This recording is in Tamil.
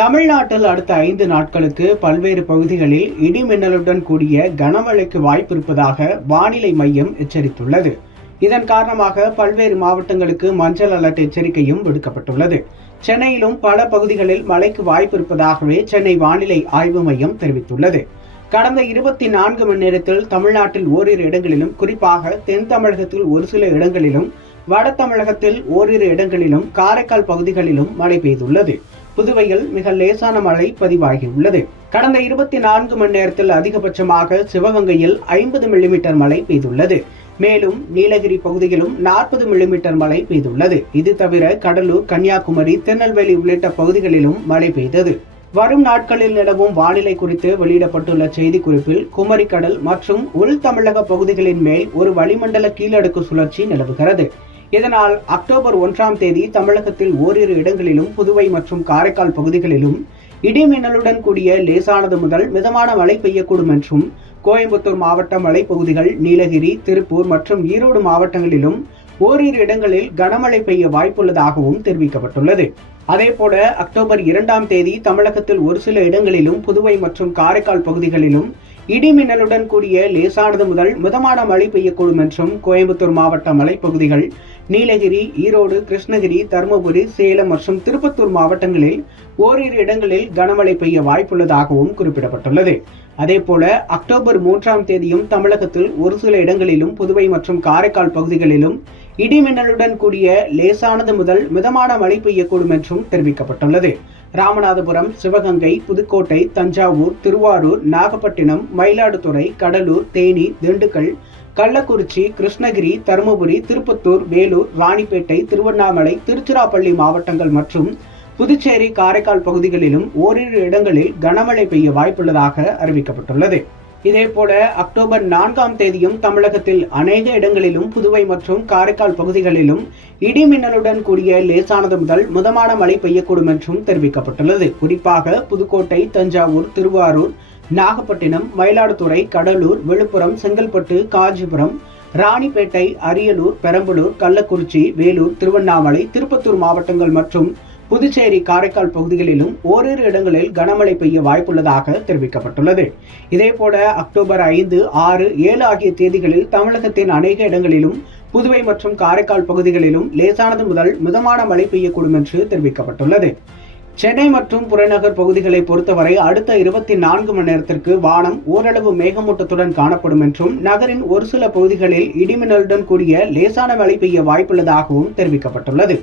தமிழ்நாட்டில் அடுத்த 5 நாட்களுக்கு பல்வேறு பகுதிகளில் இடி மின்னலுடன் கூடிய கனமழைக்கு வாய்ப்பிருப்பதாக வானிலை மையம் எச்சரித்துள்ளது. இதன் காரணமாக பல்வேறு மாவட்டங்களுக்கு மஞ்சள் அலர்ட் எச்சரிக்கையும் விடுக்கப்பட்டுள்ளது. சென்னையிலும் பல பகுதிகளில் மழைக்கு வாய்ப்பிருப்பதாகவே சென்னை வானிலை ஆய்வு மையம் தெரிவித்துள்ளது. கடந்த 24 மணி நேரத்தில் தமிழ்நாட்டில் ஓரிரு இடங்களிலும், குறிப்பாக தென் தமிழகத்தில் ஒரு சில இடங்களிலும், வட தமிழகத்தில் ஓரிரு இடங்களிலும், காரைக்கால் பகுதிகளிலும் மழை பெய்துள்ளது. புதுவையில் மிக லேசான மழை பதிவாகியுள்ளது. கடந்த 24 மணி நேரத்தில் அதிகபட்சமாக சிவகங்கையில் 50 மில்லிமீட்டர் மழை பெய்துள்ளது. மேலும் நீலகிரி பகுதியிலும் 40 மில்லிமீட்டர் மழை பெய்துள்ளது. இது தவிர கடலூர், கன்னியாகுமரி, திருநெல்வேலி உள்ளிட்ட பகுதிகளிலும் மழை பெய்தது. வரும் நாட்களில் நிலவும் வானிலை குறித்து வெளியிடப்பட்டுள்ள செய்திக்குறிப்பில் குமரிக்கடல் மற்றும் உள் தமிழக பகுதிகளின் மேல் ஒரு வளிமண்டல கீழடுக்கு சுழற்சி நிலவுகிறது. இதனால் அக்டோபர் 1ஆம் தேதி தமிழகத்தில் ஓரிரு இடங்களிலும், புதுவை மற்றும் காரைக்கால் பகுதிகளிலும் இடி மின்னலுடன் கூடிய லேசானது முதல் மிதமான மழை பெய்யக்கூடும் என்றும், கோயம்புத்தூர் மாவட்ட மலைப்பகுதிகள், நீலகிரி, திருப்பூர் மற்றும் ஈரோடு மாவட்டங்களிலும் ஓரிரு இடங்களில் கனமழை பெய்ய வாய்ப்புள்ளதாகவும் தெரிவிக்கப்பட்டுள்ளது. அதேபோல அக்டோபர் 2ஆம் தேதி தமிழகத்தில் ஒரு சில இடங்களிலும், புதுவை மற்றும் காரைக்கால் பகுதிகளிலும் இடி மின்னலுடன் கூடிய லேசானது முதல் மிதமான மழை பெய்யக்கூடும் என்றும், கோயம்புத்தூர் மாவட்ட மலைப்பகுதிகள், நீலகிரி, ஈரோடு, கிருஷ்ணகிரி, தருமபுரி, சேலம் மற்றும் திருப்பத்தூர் மாவட்டங்களில் ஓரிரு இடங்களில் கனமழை பெய்ய வாய்ப்புள்ளதாகவும் குறிப்பிடப்பட்டுள்ளது. அதேபோல அக்டோபர் 3ஆம் தேதியும் தமிழகத்தில் ஒரு சில இடங்களிலும், புதுவை மற்றும் காரைக்கால் பகுதிகளிலும் இடி மின்னலுடன் கூடிய லேசானது முதல் மிதமான மழை பெய்யக்கூடும் என்றும் தெரிவிக்கப்பட்டுள்ளது. ராமநாதபுரம், சிவகங்கை, புதுக்கோட்டை, தஞ்சாவூர், திருவாரூர், நாகப்பட்டினம், மயிலாடுதுறை, கடலூர், தேனி, திண்டுக்கல், கள்ளக்குறிச்சி, கிருஷ்ணகிரி, தருமபுரி, திருப்பத்தூர், வேலூர், ராணிப்பேட்டை, திருவண்ணாமலை, திருச்சிராப்பள்ளி மாவட்டங்கள் மற்றும் புதுச்சேரி, காரைக்கால் பகுதிகளிலும் ஓரிரு இடங்களில் கனமழை பெய்ய வாய்ப்புள்ளதாக அறிவிக்கப்பட்டுள்ளது. இதேபோல அக்டோபர் 4ஆம் தேதியும் தமிழகத்தில் அநேக இடங்களிலும், புதுவை மற்றும் காரைக்கால் பகுதிகளிலும் இடி மின்னலுடன் கூடிய லேசானது முதல் மிதமான மழை பெய்யக்கூடும் என்றும் தெரிவிக்கப்பட்டுள்ளது. குறிப்பாக புதுக்கோட்டை, தஞ்சாவூர், திருவாரூர், நாகப்பட்டினம், மயிலாடுதுறை, கடலூர், விழுப்புரம், செங்கல்பட்டு, காஞ்சிபுரம், ராணிப்பேட்டை, அரியலூர், பெரம்பலூர், கள்ளக்குறிச்சி, வேலூர், திருவண்ணாமலை, திருப்பத்தூர் மாவட்டங்கள் மற்றும் புதுச்சேரி, காரைக்கால் பகுதிகளிலும் ஓரிரு இடங்களில் கனமழை பெய்ய வாய்ப்புள்ளதாக தெரிவிக்கப்பட்டுள்ளது. இதேபோல அக்டோபர் 5, 6, 7 ஆகிய தேதிகளில் தமிழகத்தின் அநேக இடங்களிலும், புதுவை மற்றும் காரைக்கால் பகுதிகளிலும் லேசானது முதல் மிதமான மழை பெய்யக்கூடும் என்று தெரிவிக்கப்பட்டுள்ளது. சென்னை மற்றும் புறநகர் பகுதிகளை பொறுத்தவரை அடுத்த 24 மணி நேரத்திற்கு வானம் ஓரளவு மேகமூட்டத்துடன் காணப்படும் என்றும், நகரின் ஒரு சில பகுதிகளில் இடிமின்னலுடன் கூடிய லேசான மழை பெய்ய வாய்ப்புள்ளதாகவும் தெரிவிக்கப்பட்டுள்ளது.